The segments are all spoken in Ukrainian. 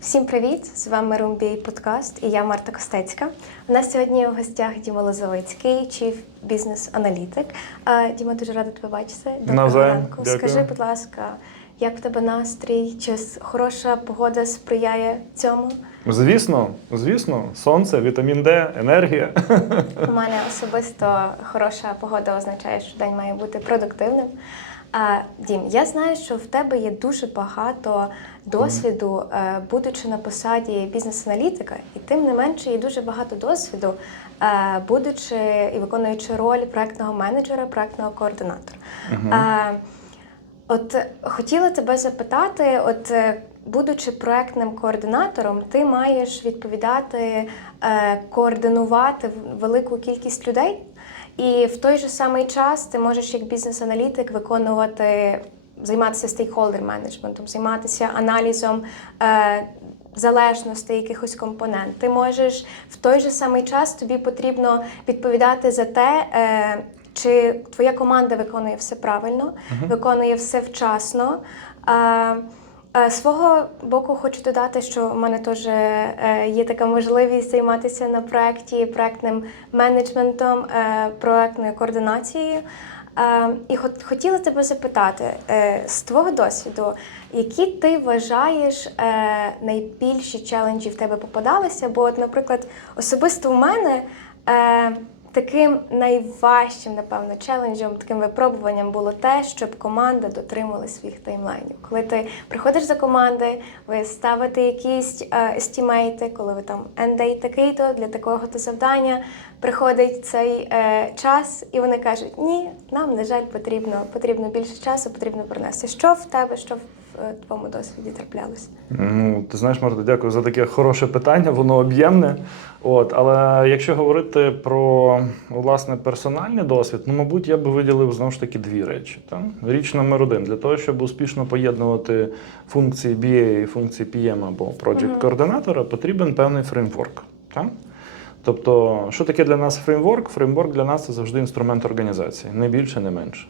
Всім привіт! З вами Румбій Подкаст і я Марта Костецька. У нас сьогодні у гостях Діма Лозовицький, Analytic. А, Діма, дуже рада тебе бачити. Доброго ранку. Дякую. Скажи, будь ласка, як в тебе настрій? Чи хороша погода сприяє цьому? Звісно, звісно, сонце, вітамін Д, енергія. У мене особисто хороша погода означає, що день має бути продуктивним. Дім, я знаю, що в тебе є дуже багато досвіду, е, будучи на посаді бізнес-аналітика, і тим не менше є дуже багато досвіду, е, будучи і виконуючи роль проектного менеджера, проектного координатора. От хотіла тебе запитати, от е, будучи проектним координатором, ти маєш відповідати, координувати велику кількість людей, і в той же самий час ти можеш як бізнес-аналітик виконувати, займатися стейкхолдер менеджментом, займатися аналізом. Е, Залежностей якихось компонент. Ти можеш в той же самий час тобі потрібно відповідати за те, е, чи твоя команда виконує все правильно, виконує все вчасно. Е, Свого боку хочу додати, що в мене теж е, є така можливість займатися на проєкті проектним менеджментом, е, проектною координацією. І хотіла тебе запитати з твого досвіду, які ти вважаєш найбільші челенджі в тебе попадалися? Бо, от, наприклад, особисто у мене таким найважчим, напевно, челенджем, таким випробуванням було те, щоб команда дотримала своїх таймлайнів. Коли ти приходиш за команди, ви ставите якісь е, естімейти, коли ви там end-day такий-то для такого то завдання. Приходить цей е, час, і вони кажуть: ні, нам, на жаль, потрібно, потрібно більше часу, потрібно принести. Що в тебе, що в твоєму досвіді траплялося? Ну, ти знаєш, Марта, дякую за таке хороше питання, воно об'ємне. От, але якщо говорити про власне персональний досвід, ну, мабуть, я би виділив знову ж таки дві речі. Та? Річ номер один для того, щоб успішно поєднувати функції BA і функції PM або project координатора, потрібен певний фреймворк. Та? Тобто, що таке для нас фреймворк? Фреймворк для нас це завжди інструмент організації, не більше, не менше.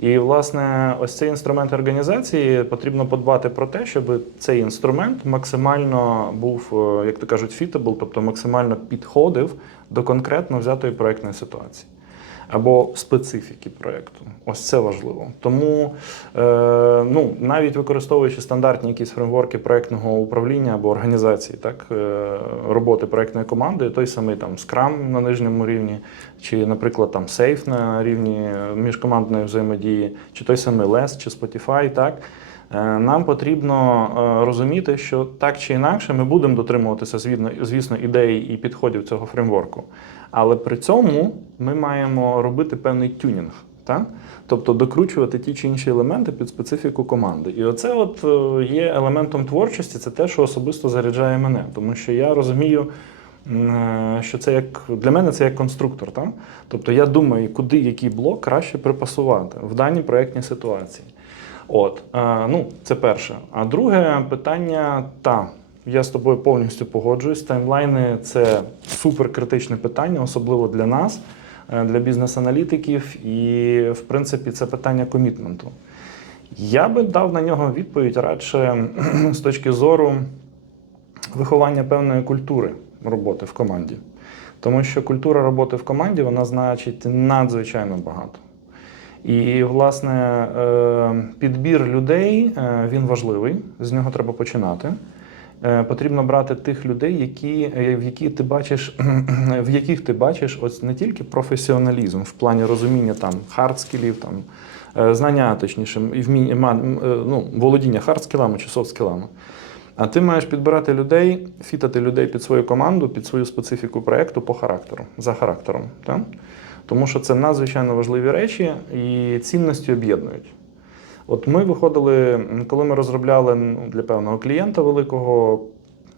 І, власне, ось цей інструмент організації потрібно подбати про те, щоб цей інструмент максимально був, е, як то кажуть, фітабл, тобто максимально підходив до конкретно взятої проектної ситуації або специфіки проєкту. Ось це важливо. Тому е, ну, навіть використовуючи стандартні якісь фреймворки проєктного управління або організації, так, е, роботи проєктної команди, той самий там Scrum на нижньому рівні, чи, наприклад, там Safe на рівні е, міжкомандної взаємодії, чи той самий LESS, чи Spotify, так. Е, Нам потрібно е, розуміти, що так чи інакше ми будемо дотримуватися, звісно, ідеї і підходів цього фреймворку. Але при цьому ми маємо робити певний тюнінг. Так? Тобто докручувати ті чи інші елементи під специфіку команди. І оце от е, є елементом творчості, це те, що особисто заряджає мене. Тому що я розумію, що це як для мене це як конструктор. Так? Тобто я думаю, куди який блок краще припасувати в даній проєктній ситуації. От, е, ну, це перше. А друге питання, та, я з тобою повністю погоджуюсь. Таймлайни це суперкритичне питання, особливо для нас, е, для бізнес-аналітиків. І, в принципі, це питання комітменту. Я би дав на нього відповідь радше з точки зору виховання певної культури роботи в команді. Тому що культура роботи в команді вона значить надзвичайно багато. І, власне, е, підбір людей е, він важливий, з нього треба починати. Е, Потрібно брати тих людей, які, в які ти бачиш, в яких ти бачиш ось не тільки професіоналізм в плані розуміння там хардскілів, там знання, точніше, і вміння ну, володіння хардскілами чи софтскілами. А ти маєш підбирати людей, фітати людей під свою команду, під свою специфіку проєкту по характеру, за характером. Так? Тому що це надзвичайно важливі речі і цінності об'єднують. От ми виходили, коли ми розробляли ну, для певного клієнта великого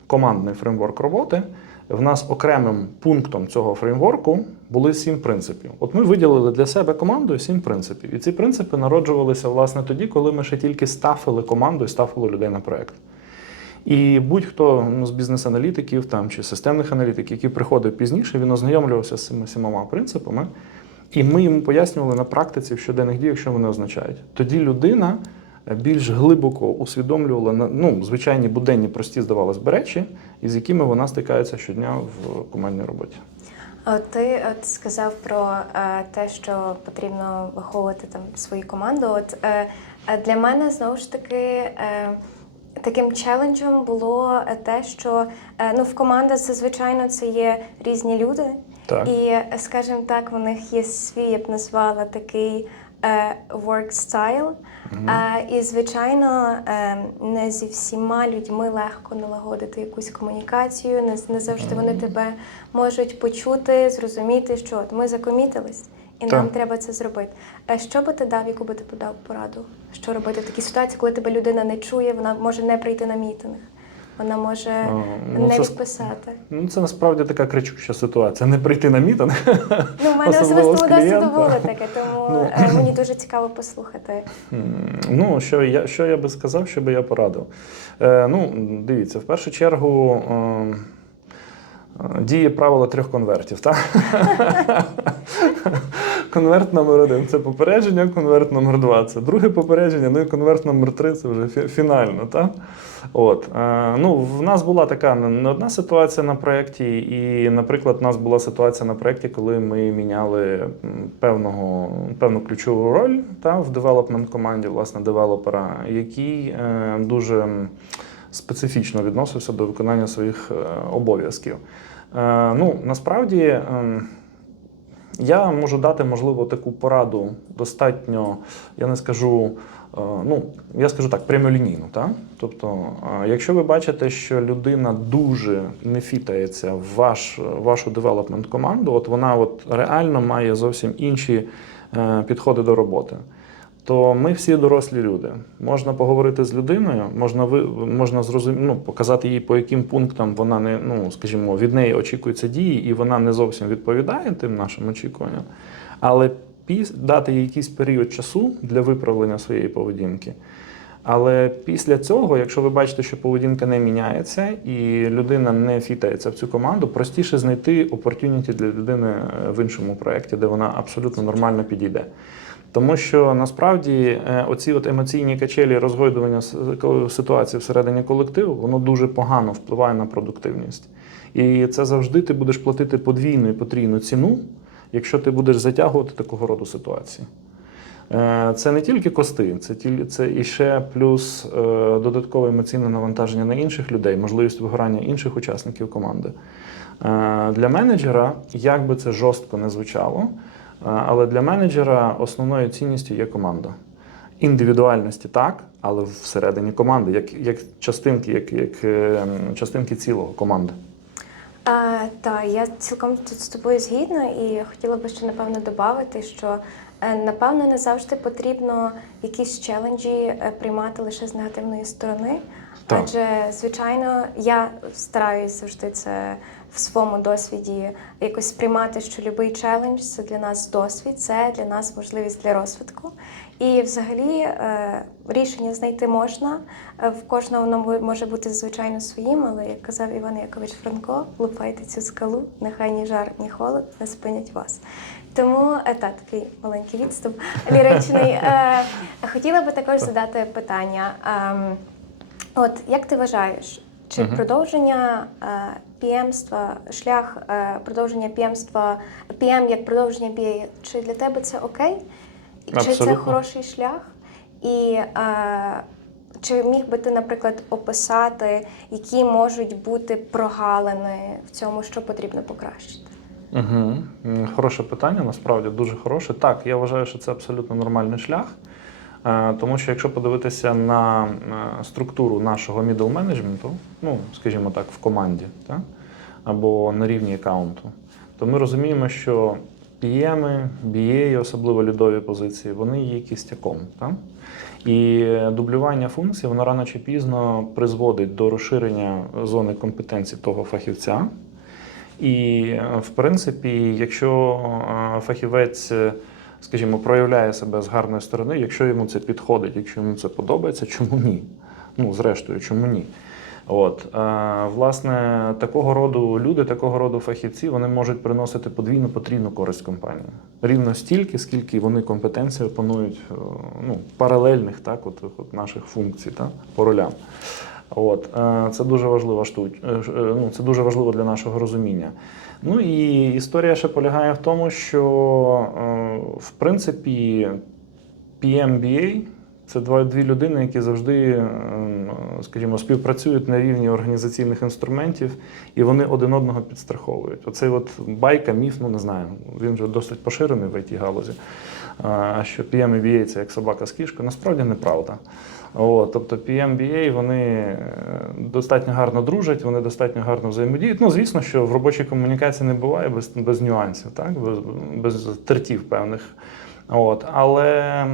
командний фреймворк роботи, в нас окремим пунктом цього фреймворку були сім принципів. От ми виділили для себе командою сім принципів. І ці принципи народжувалися власне тоді, коли ми ще тільки стафили команду і стафили людей на проєкт. І будь-хто ну, з бізнес-аналітиків там, чи системних аналітиків, який приходив пізніше, він ознайомлювався з цими сімома принципами, і ми йому пояснювали на практиці в щоденних діях, що вони означають. Тоді людина е, більш глибоко усвідомлювала ну, звичайні буденні прості, здавалось би, речі, із якими вона стикається щодня в командній роботі. От ти от сказав про е, те, що потрібно виховувати там свою команду. От е, е, для мене знову ж таки. Таким челенджем було е, те, що е, ну в командах це звичайно це є різні люди, Так. і, е, скажімо так, у них є свій, я б назвала такий work style. Е, і, звичайно, не зі всіма людьми легко налагодити якусь комунікацію. Не завжди вони тебе можуть почути, зрозуміти, що от ми закомітились, і нам треба це зробити. Е, що би ти дав, яку би ти подав пораду? Що робити в такій ситуації, коли тебе людина не чує, вона може не прийти на мітинг, вона може А, ну, не це відписати. Ну, це насправді така кричуща ситуація. Не прийти на мітинг. Ну, в мене особисто досвіду було таке, тому Ну. е, мені дуже цікаво послухати. Ну, що я, що я би сказав, що би я порадив? Е, ну, дивіться, в першу чергу е, е, діє правило трьох конвертів. Так? конверт номер один це попередження, конверт номер два це друге попередження, ну і конверт номер три це вже фінально. Так? От, е, ну, в нас була така не одна ситуація на проєкті, і, наприклад, у нас була ситуація на проєкті, коли ми міняли певного, певну ключову роль та, в девелопмент команді, власне, девелопера, який е, дуже специфічно відносився до виконання своїх е, обов'язків. Ну, насправді. Я можу дати, можливо, таку пораду достатньо, я не скажу, е, ну, я скажу так, прямолінійну. Так? Тобто, е, якщо ви бачите, що людина дуже не фітається в ваш, вашу девелопмент команду, от вона от реально має зовсім інші е, підходи до роботи. То ми всі дорослі люди. Можна поговорити з людиною, можна ви можна зрозуміти, ну, показати їй, по яким пунктам вона не, ну скажімо, від неї очікуються дії, і вона не зовсім відповідає тим нашим очікуванням. Але піс, дати їй якийсь період часу для виправлення своєї поведінки. Але після цього, якщо ви бачите, що поведінка не міняється і людина не фітається в цю команду, простіше знайти опортюніті для людини е, в іншому проєкті, де вона абсолютно нормально підійде. Тому що насправді е, оці от емоційні качелі розгойдування ситуації всередині колективу, воно дуже погано впливає на продуктивність. І це завжди ти будеш платити подвійну і потрійну ціну, якщо ти будеш затягувати такого роду ситуації. Е, Це не тільки кости, це це і ще плюс е, додаткове емоційне навантаження на інших людей, можливість вигорання інших учасників команди. Для менеджера, як би це жорстко не звучало, але для менеджера основною цінністю є команда. Індивідуальності так, але всередині команди, як, як частинки, як, як е, частинки цілого команди. А, та я цілком тут з тобою згідна і хотіла би ще напевно додати, що е, напевно не завжди потрібно якісь челенджі е, приймати лише з негативної сторони. Так. Адже, звичайно, я стараюсь завжди це в своєму досвіді якось сприймати, що будь-який челендж це для нас досвід, це для нас можливість для розвитку. І взагалі е, рішення знайти можна. Е, В кожного воно може бути звичайно своїм, але як казав Іван Якович Франко, лупайте цю скалу, нехай ні жар, ні холод не спинять вас. Тому е, та такий маленький відступ ліричний. Хотіла би також задати питання. Ем, От як ти вважаєш, чи продовження піемства, шлях е, продовження піемства, піем як продовження BA, чи для тебе це окей? Чи це хороший шлях? І е, чи міг би ти, наприклад, описати, які можуть бути прогалини в цьому, що потрібно покращити? Угу. Хороше питання, насправді дуже хороше. Так, я вважаю, що це абсолютно нормальний шлях. Е, Тому що якщо подивитися на е, структуру нашого middle менеджменту, ну, скажімо так, в команді, так? або на рівні аккаунту, то ми розуміємо, що PM, BA, особливо лідові позиції, вони є кістяком. Так? І дублювання функцій, воно рано чи пізно призводить до розширення зони компетенцій того фахівця. І, е, в принципі, якщо фахівець, скажімо, проявляє себе з гарної сторони, якщо йому це підходить, якщо йому це подобається, чому ні? Ну, зрештою, чому ні? От, е, власне, такого роду люди, такого роду фахівці, вони можуть приносити подвійну потрійну користь компанії. Рівно стільки, скільки вони компетенції опанують е, ну, паралельних так, от, от наших функцій так, по ролям. От, е, це дуже важлива штуч, е, е, ну, це дуже важливо для нашого розуміння. Ну і історія ще полягає в тому, що в принципі PMBA це дві людини, які завжди, ем, скажімо, співпрацюють на рівні організаційних інструментів, і вони один одного підстраховують. Оцей от байка, міф, ну не знаю, він вже досить поширений в it галузі. а, Що PMBA це як собака з кішкою, насправді неправда. От, тобто PMBA вони е, достатньо гарно дружать, вони достатньо гарно взаємодіють. Ну, звісно, що в робочій комунікації не буває без, без нюансів, так? без, без тертів певних. От, але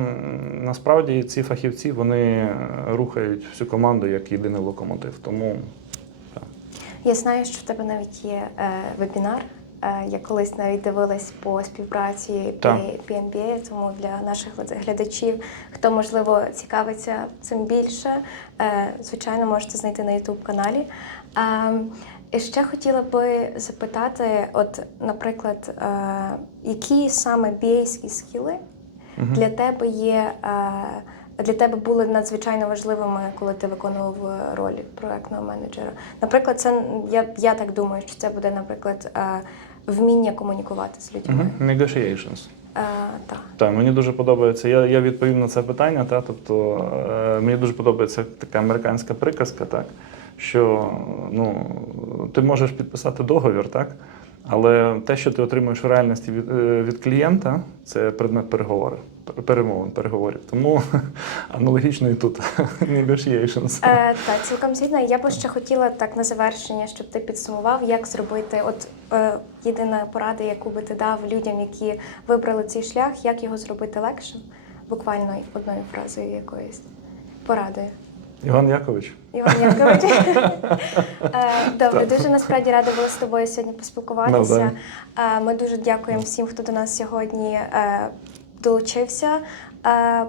насправді ці фахівці вони е, рухають всю команду як єдиний локомотив. Тому Я знаю, що в тебе навіть є е, вебінар. Е, я колись навіть дивилась по співпраці. PMBA, тому для наших глядачів, хто можливо цікавиться цим більше, е, звичайно, можете знайти на youtube каналі. І ще хотіла би запитати: от, наприклад, е, які саме BA-ські скіли для тебе є. е, Для тебе були надзвичайно важливими, коли ти виконував роль проектного менеджера. Наприклад, це я, я так думаю, що це буде, наприклад, е, вміння комунікувати з людьми. Мгм. negotiations. Е, так. Так, мені дуже подобається. Я, я відповім на це питання. Та, тобто, е, мені дуже подобається така американська приказка, так, що ну, ти можеш підписати договір, так, але те, що ти отримуєш в реальності від, е, від клієнта, це предмет переговорів, перемовин, переговорів. Тому аналогічно і тут negotiations. Е, так, цілком згідно. Я би ще хотіла так на завершення, щоб ти підсумував, як зробити, от е, єдина порада, яку би ти дав людям, які вибрали цей шлях, як його зробити легшим, буквально одною фразою якоюсь порадою. Іван Якович. Іван Якович. Е, Добре, дуже насправді рада була з тобою сьогодні поспілкуватися. Навзаєм. Е, Ми дуже дякуємо всім, хто до нас сьогодні е, долучився.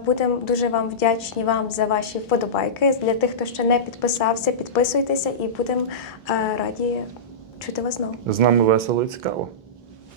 Будемо дуже вам вдячні вам за ваші вподобайки. Для тих, хто ще не підписався, підписуйтеся і будемо раді чути вас знову. З нами весело і цікаво.